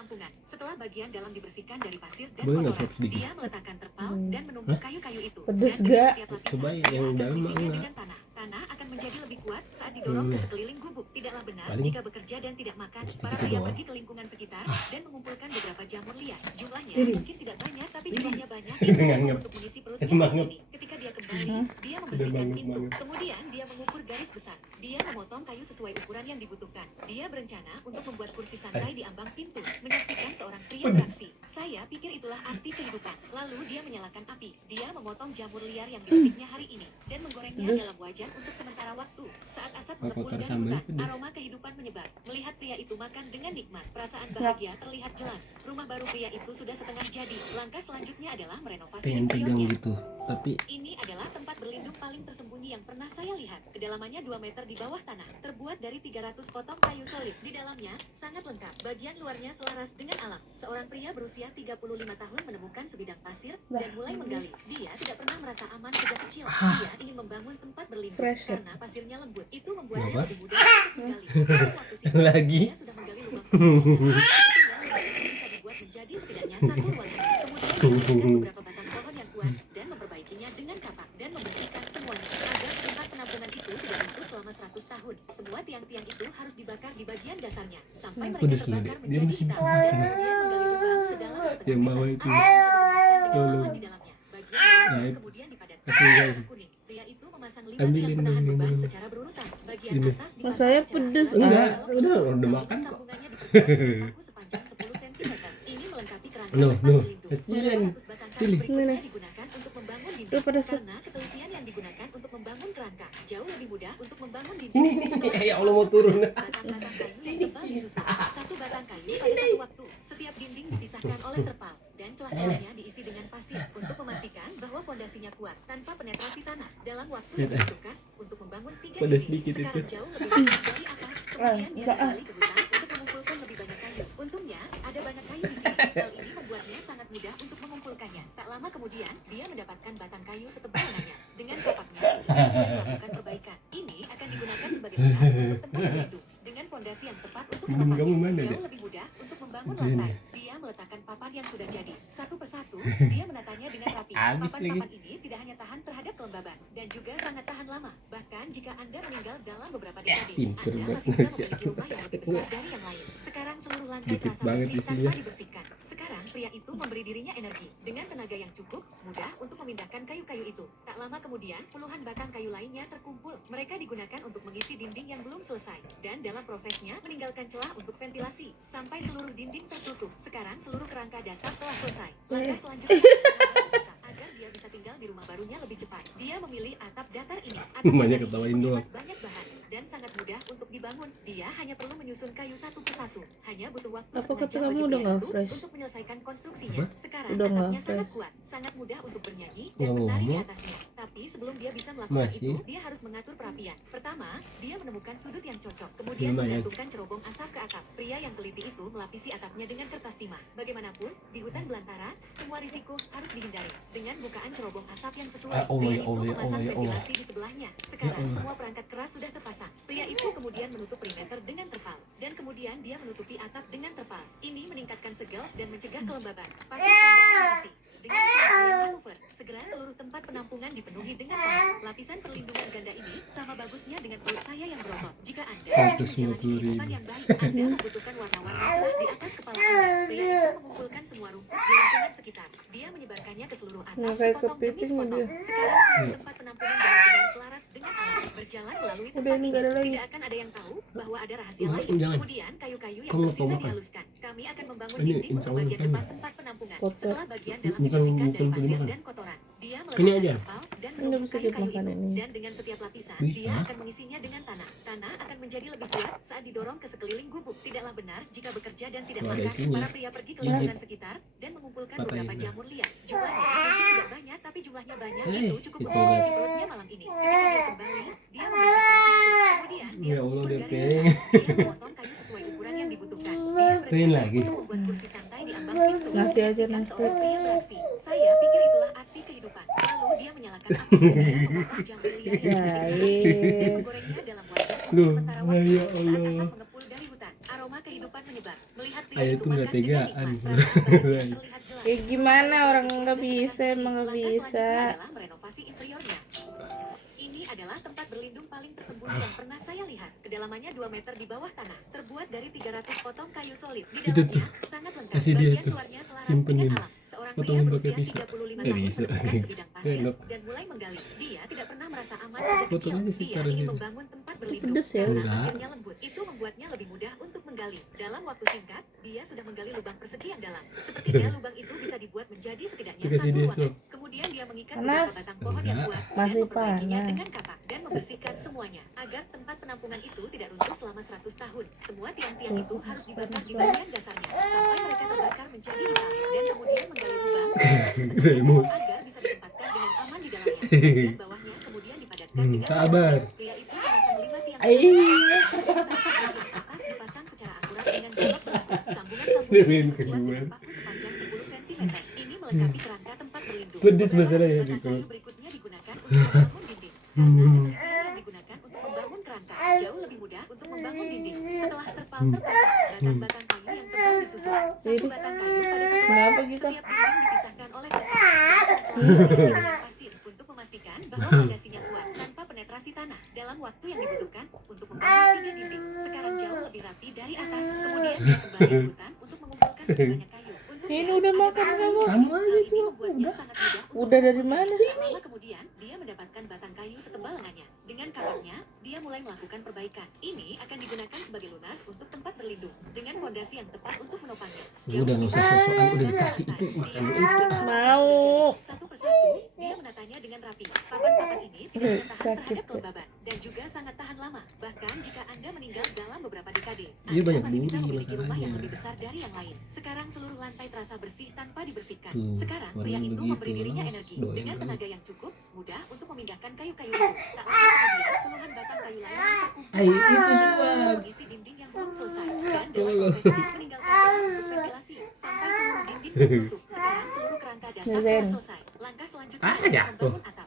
penampungan. Setelah bagian dalam dibersihkan dari pasir dan Boleh nggak kotoran, suap sedikit? dia meletakkan terpal dan menumbuk kayu-kayu itu. Pedes Dan gak? setiap lapisan, Coba dia yang akan dalam mah mengisinya enggak. dengan tanah. Tanah akan menjadi lebih kuat saat didorong ke sekeliling gubuk. Tidaklah benar Paling jika bekerja dan tidak makan, para gitu pria doang. pergi ke lingkungan sekitar dan mengumpulkan beberapa jamur liar. Jumlahnya Ini. mungkin tidak banyak, tapi jumlahnya banyak Udah yang nganggep. untuk mengisi perutnya Emang saat ini. Ketika dia kembali, dia membersihkan banget, pintu. banget. Kemudian dia mengukur garis besar. Dia memotong kayu sesuai ukuran yang dibutuhkan. Dia berencana untuk membuat kursi santai di ambang pintu, menyaksikan seorang pria beraksi. Saya pikir itulah arti kehidupan. Lalu dia menyalakan api. Dia memotong jamur liar yang dipetiknya hari ini dan menggorengnya dalam wajan untuk sementara waktu. Saat asap mengepul dari hutan, aroma kehidupan menyebar. Melihat pria itu makan dengan nikmat, perasaan bahagia terlihat jelas. Rumah baru pria itu sudah setengah jadi. Langkah selanjutnya adalah merenovasi Pengen pegang interiornya. gitu, tapi Ini adalah tempat berlindung paling tersembunyi yang pernah saya lihat. Kedalamannya 2 meter di bawah tanah. Terbuat dari 300 potong kayu solid. Di dalamnya sangat lengkap. Bagian luarnya selaras dengan alam. Seorang pria berusia 35 tahun menemukan sebidang pasir dan mulai menggali. Dia tidak pernah merasa aman sejak kecil. Dia ingin membangun tempat berlindung karena pasirnya lembut. Itu membuatnya lebih mudah untuk menggali. Waktu siang, Lagi? dia sudah menggali lubang bisa dibuat menjadi setidaknya satu ruangan. Kemudian dia menanam beberapa batang pohon yang kuat dan memperbaikinya dengan kapak dan membersihkan semuanya agar tempat penampungan itu tidak runtuh selama 100 tahun. Semua tiang-tiang itu harus dibakar di bagian dasarnya sampai mereka pedes loh, terbakar dia menjadi masih hitam. bisa Dan kemudian menggali lubang sedalam setengah yang bawah meter. itu. Ada pohon di dalamnya. Bagian bawah Nah, kemudian dipadatkan kasih dengan guys. warna kuning. Pria itu memasang limat Ambilin yang dong, menahan yang beban dulu. secara berurutan. Bagian Ini. atas dipasang Rasanya secara pedes, rata. Enggak, Lalu udah makan kok. sambungannya diperkuat dengan paku sepanjang 10 cm. Ini melengkapi kerangka Loh, tempat loh, berlindung. kasihan. 200 batang kayu Pilih. berikutnya digunakan untuk membangun dinding. Duh, pedas Karena ketelitian yang digunakan untuk membangun kerangka jauh lebih mudah untuk membangun dinding. Ini ya Allah mau turun. Batang-batang kayu yang tebal disusun. Satu batang kayu pada satu waktu. Setiap dinding dipisahkan oleh terpal dan celah-celahnya diisi dengan pasir untuk memastikan bahwa fondasinya kuat tanpa penetrasi tanah. Dalam waktu yang dibutuhkan untuk membangun 3 Pedas dinding. dikit Sekarang itu. jauh lebih banyak dari atas. Kemudian dia kembali ke hutan untuk mengumpulkan lebih banyak kayu. Untungnya ada banyak kayu di sini. Hal ini membuatnya sangat mudah untuk mengumpulkannya. Tak lama kemudian dia mendapatkan batang kayu setebal lengannya. Dengan kapaknya dia mulai melakukan perbaikan. Ini akan digunakan sebagai benar untuk tempat berlindung. Dengan fondasi yang tepat untuk Kamu mana, menopangnya, Dek? jauh lebih mudah untuk membangun Itu ini. lantai. Dia meletakkan papan yang sudah jadi. Satu persatu, dia menatanya dengan rapi. Habis Papan-papan ini tidak hanya tahan terhadap kelembaban, dan juga sangat tahan lama. Bahkan jika Anda meninggal dalam beberapa dekade, pinter Anda banget. masih bisa memiliki rumah yang lebih besar dari yang lain. Sekarang seluruh lantai Dikit terasa banget bersih isinya. tanpa dibersihkan. Sekarang pria itu memberi dirinya energi. Dengan tenaga yang cukup, mudah untuk memindahkan kayu-kayu itu. Tak lama kemudian, puluhan batang kayu lainnya terkumpul. Mereka digunakan untuk mengisi dinding yang belum selesai. Dan dalam prosesnya, meninggalkan celah untuk ventilasi. Sampai seluruh dinding tertutup. Sekarang seluruh kerangka dasar telah selesai. Langkah selanjutnya adalah agar dia bisa tinggal di rumah barunya lebih cepat. Dia memilih atap datar ini. Atap Banyak datar ketawain ini doang. menghemat banyak bahan dan sangat mudah untuk dibangun. Dia hanya perlu menyusun kayu satu persatu. Hanya butuh waktu Apa setengah kata jam kamu bagi udah pria nggak itu fresh? untuk menyelesaikan konstruksinya. Apa? Sekarang Udah nggak atapnya sangat fresh. kuat, sangat mudah untuk bernyanyi dan Nggak menari di ngomong. atasnya. Tapi sebelum dia bisa melakukan Masih. itu, dia harus mengatur perapian. Pertama, dia menemukan sudut yang cocok. Kemudian Lumayan. menggantungkan cerobong asap ke atap. Pria yang teliti itu melapisi atapnya dengan kertas timah. Bagaimanapun, di hutan belantara, semua risiko harus dihindari. Dengan bukaan cerobong asap yang sesuai, Ya Allah, pria ya itu Allah, ya memasang Allah, ya Allah. ventilasi di sebelahnya. Sekarang Allah. semua perangkat keras sudah terpasang. Pria itu kemudian menutup perimeter dengan terpal. Dan kemudian dia menutupi atap dengan terpal. Ini meningkatkan segel dan mencegah kelembaban. Pasir tambahan diisi. Dengan kemudian manuver, segera seluruh tempat penampungan dipenuhi dengan tanah. Lapisan perlindungan ganda ini sama bagusnya dengan perut saya yang berotot. Jika Anda ingin menjalani kehidupan yang baik, Anda membutuhkan warna-warni cerah di atas kepala Anda. Pria itu mengumpulkan semua rumput di lingkungan sekitar. Dia menyebarkannya ke seluruh atap Nggak kayak sepotong demi kepiting sepotong. dia. Sekarang seluruh tempat penampungan benar-benar selaras dengan alam. Berjalan melalui Udah, tempat ini ini, nggak ada lagi. tidak akan ada yang tahu bahwa ada rahasia Enggak, lain. jangan. Kemudian kayu-kayu yang Kamu tersisa mau makan? dihaluskan. Kami akan membangun Ini dinding insya untuk Allah bagian makan. depan tempat penampungan. Kotor. Setelah bagian dalam Bukan- dibersihkan bukan dari pasir dimakan. dan kotoran, dia Ini meletakkan aja. terpal dan Ini menumpuk bisa kayu-kayu dimakan itu. ini. Dan dengan setiap lapisan, Bisa. dia akan mengisinya dengan tanah. Tanah akan menjadi lebih kuat saat didorong ke sekeliling gubuk. Tidaklah benar jika bekerja dan tidak Nggak ada makan. isinya. Para pria pergi ke Ini. lingkungan sekitar dan mengumpulkan Patahin beberapa dah. jamur liar. Jumlahnya mungkin tidak banyak, tapi jumlahnya banyak itu cukup itu untuk mengisi guys. perutnya malam ini. Ketika dia kembali, dia membersihkan pintu. Kemudian dia Ya Allah, mengukur udah garis peng. besar. Dia memotong kayu sesuai ukuran yang dibutuhkan. Dia Pengen berencana lagi. untuk membuat kursi santai di ambang pintu. Nasi aja, Menyaksikan nasi. seorang pria beraksi. Saya pikir itulah arti kehidupan. Lalu dia menyalakan api dan memotong jamur liar yang Jahil. dan menggorengnya dalam wajan untuk Loh, sementara waktu. ya Saat Allah. asap mengepul dari hutan, aroma kehidupan menyebar. Melihat pria Ayah tuh nggak rumahkan dengan tegaan. nikmat. Terlihat jelas. Ya gimana orang nggak bisa, emang nggak Langkah bisa. selanjutnya adalah merenovasi interiornya. Ini adalah tempat berlindung paling tersembunyi yang pernah saya lihat. Kedalamannya 2 meter di bawah tanah. Terbuat dari 300 potong kayu solid. Di Itu tuh. dalamnya sangat lengkap. Kasih dia Bagian tuh. luarnya selaras Simpenin. dengan alam. Seorang pria Potongin pakai berusia pisau. 35 Nggak tahun bisa. menemukan sebidang pasir Enak. dan mulai menggali. Dia tidak pernah merasa aman sejak kecil. Potongnya sih Dia taruh ingin situ. membangun tempat berlindung pedes ya? karena Enggak. pasirnya lembut. Itu membuatnya lebih mudah untuk menggali. Dalam waktu singkat, dia sudah menggali lubang persegi yang dalam. Sepertinya lubang itu bisa dibuat menjadi setidaknya Itu kasih satu dia, ruangan. Sob. Kemudian dia mengikat Panas. beberapa batang pohon yang Enggak. kuat dan Masih memperbaikinya panas. dengan kapak dan membersihkan semuanya agar tempat penampungan itu tidak runtuh selama 100 tahun. Semua tiang-tiang itu harus dibakar di bagian dasarnya sampai mereka terbakar menjadi hitam dan kemudian menggali lubang Remus. agar bisa ditempatkan dengan aman di dalamnya. Bagian bawahnya kemudian dipadatkan dengan Sabar. pria itu memasang 5 tiang Ai. atas dipasang secara akurat dengan blok belakang. Sambungan-sambungan Dengerin dibuat keluar. dengan paku sepanjang 10 cm. Ini melengkapi kerangka tempat berlindung. Pedes Beberapa masalahnya, batang Riko. kayu berikutnya digunakan untuk membangun dinding. Karena penelitian yang digunakan untuk membangun kerangka jauh lebih mudah untuk membangun dinding. Setelah terpal terpasang batang-batang kayu yang tebal disusun. Satu batang kayu pada satu Kenapa batang. gitu? Setiap dinding dipisahkan oleh kertas. Dengan pasir untuk memastikan bahwa fondasinya kuat tanpa penetrasi tanah. Dalam waktu yang dibutuhkan untuk membangun 3 dinding, sekarang jauh lebih rapi dari atas. Kemudian dia kembali ke hutan untuk mengumpulkan sebanyak kayu. Untuknya, Ini udah ada makan batang kamu? kayu. Kamu aja Hal ini tuh, membuatnya udah. sangat mudah untuk Udah dari mana? lama kemudian, dia mendapatkan batang kayu setebal lengannya. Dengan kapaknya, dia mulai melakukan perbaikan. Ini akan digunakan sebagai lunas untuk tempat berlindung dengan fondasi yang tepat untuk menopangnya. Udah nggak usah sosokan, udah dikasih itu makan dulu itu. Mau. Satu persatu, dia menatanya dengan rapi. Papan-papan ini tidak hanya tahan Sakit terhadap ya. kelembaban dan juga sangat tahan lama. Bahkan jika Anda meninggal dalam beberapa dekade, Iya, Anda banyak masih bisa duri memiliki rumah yang masalahnya. lebih besar dari yang lain. Sekarang seluruh lantai terasa bersih tanpa dibersihkan. Tuh, Sekarang warnanya pria itu begitu, memberi dirinya Mas. energi Doyan dengan kali. tenaga yang cukup, mudah untuk memindahkan kayu-kayu itu. Tak lama kemudian, puluhan batang kayu lain terkumpul Ay, itu untuk juga. mengisi dinding yang belum selesai. Dan dalam Tolong. proses ini meninggalkan celah untuk ventilasi sampai seluruh dinding tertutup. Sekarang seluruh kerangka dasar telah Zen. selesai. Langkah selanjutnya Ah, adalah jatuh. membangun atap.